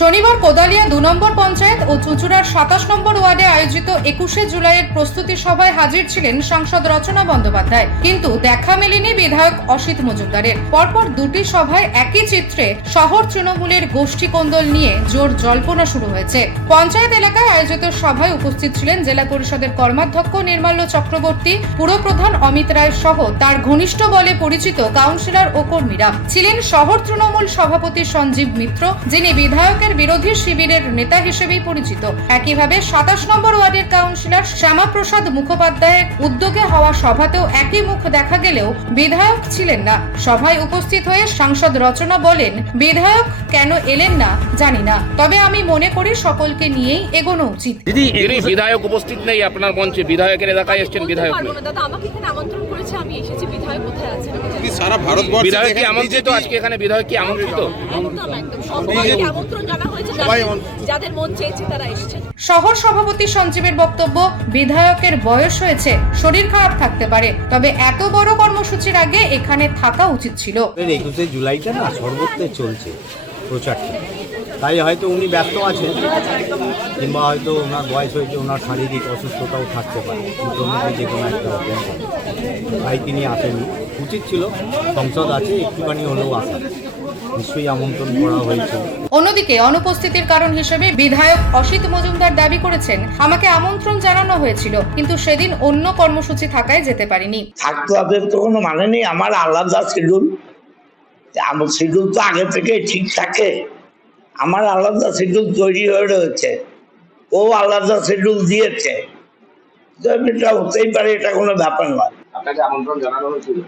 শনিবার কোদালিয়া ২ নম্বর পঞ্চায়েত ও চুঁচুড়ার ২৭ নম্বর ওয়ার্ডে আয়োজিত ২১শে জুলাইয়ের প্রস্তুতি সভায় হাজির ছিলেন সাংসদ রচনা বন্দ্যোপাধ্যায়, কিন্তু দেখা মেলেনি বিধায়ক অসিত মজুমদারের। পরপর দুটি সভায় একই চিত্রে শহর তৃণমূলের গোষ্ঠী কোন্দল নিয়ে জোর জল্পনা শুরু হয়েছে। পঞ্চায়েত এলাকায় আয়োজিত সভায় উপস্থিত ছিলেন জেলা পরিষদের কর্মাধ্যক্ষ নির্মাল্য চক্রবর্তী, পুরপ্রধান অমিত রায় সহ তার ঘনিষ্ঠ বলে পরিচিত কাউন্সিলর ও কর্মীরা। ছিলেন শহর তৃণমূল সভাপতি সঞ্জীব মিত্র, যিনি বিধায়কের বিরোধী শিবিরের নেতা হিসেবেই পরিচিত। একইভাবে ২৭ নম্বর ওয়ার্ডের কাউন্সিলর শ্যামাপ্রসাদ মুখোপাধ্যায়ের উদ্যোগে হওয়া সভাতেও একই মুখ দেখা গেলেও বিধায়ক ছিলেন না। সভায় উপস্থিত হয়ে সাংসদ রচনা বলেন, বিধায়ক কেন এলেন না জানি না, তবে আমি মনে করি সকলকে নিয়েই এগোনো উচিত। দিদি, বিধায়ক উপস্থিত নেই আপনার মঞ্চে, বিধায়কের এলাকায় এসেছেন, বিধায়ক নেই। দাদা আমাকে এখানে আমন্ত্রণ করেছে, আমি এসেছি। বিধায়ক কোথায় আছেন? সারা ভারতবর্ষে বিধায়ক কি আমন্ত্রিত? আজকে এখানে বিধায়ক কি আমন্ত্রিত? একদম সবাইকে আমন্ত্রণ জানা হয়েছে, যাদের মন চেয়েছে তারা এসেছে। শহর সভাপতি সঞ্জীবের বক্তব্য, বিধায়কের বয়স হয়েছে, শরীর খারাপ থাকতে পারে, তবে এত বড় কর্মসূচির আগে এখানে থাকা উচিত ছিল। ২১শে জুলাইটা না সর্বত্র চলছে প্রচারটা, তাই হয়তো উনি ব্যস্ত আছেন, কিংবা হয়তো ওনার বয়স হয়েছে, ওনার শারীরিক অসুস্থতাও থাকতে পারে, কিন্তু যে কোনো একটা তাই তিনি আসেনি। উচিত ছিল, সংসদ আছে, একটুখানি হলেও আসা, নিশ্চয়ই আমন্ত্রণ করা হয়েছে। অন্যদিকে অনুপস্থিতির কারণ হিসেবে বিধায়ক অসিত মজুমদার দাবি করেছেন, আমাকে আমন্ত্রণ জানানো হয়েছিল, কিন্তু সেদিন অন্য কর্মসূচি থাকায় যেতে পারিনি। থাকতে হবে তো কোনো মানে নেই, আমার আলাদা শিডিউল, আমার শিডিউল তো আগে থেকে ঠিক থাকে। আমার আলাদা শিডিউল তৈরি হয়ে রয়েছে, ও আলাদা শিডিউল দিয়েছে, এটা হতেই পারে, এটা কোনো ব্যাপার নয়। আপনাকে আমন্ত্রণ জানানো হয়েছিল?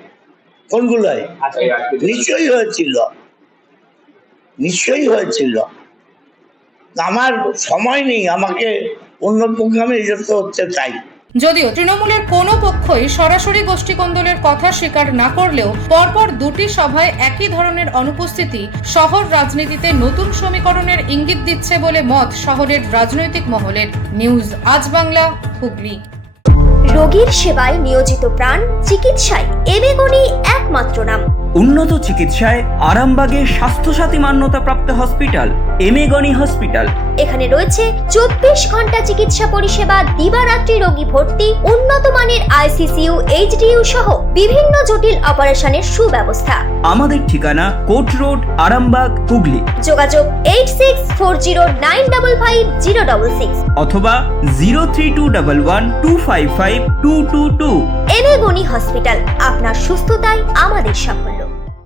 কোনগুলোয়? নিশ্চয়ই হয়েছিল, নিশ্চয়ই হয়েছিল। আমার সময় নেই, আমাকে অন্য প্রোগ্রামে যেতে হচ্ছে তাই। যদিও তৃণমূলের কোনো পক্ষই সরাসরি গোষ্ঠী কোন্দলের কথা স্বীকার না করলেও পরপর দুটি সভায় একই ধরনের অনুপস্থিতি শহর রাজনীতিতে নতুন সমীকরণের ইঙ্গিত দিচ্ছে বলে মত শহরের রাজনৈতিক মহলের। নিউজ আজ বাংলা, হুগলি। রোগীর সেবায় নিয়োজিত প্রাণ, চিকিৎসায় এবেগুনি একমাত্র নাম। উন্নত চিকিৎসায় আরামবাগে স্বাস্থ্যসাথী মান্যতাপ্রাপ্ত হসপিটাল এমেগনি হসপিটাল। এখানে রয়েছে 24 ঘন্টা চিকিৎসা পরিষেবা, দিবারাত্রি রোগী ভর্তি, উন্নত মানের আইসিইউ, এইচডিইউ সহ বিভিন্ন জটিল অপারেশনের সুব্যবস্থা। আমাদের ঠিকানা কোট রোড, আরামবাগ, হুগলি। যোগাযোগ 8640955066 অথবা 032112552222। এবেগুনি হসপিটাল, আপনার সুস্থতাই আমাদের সাফল্য।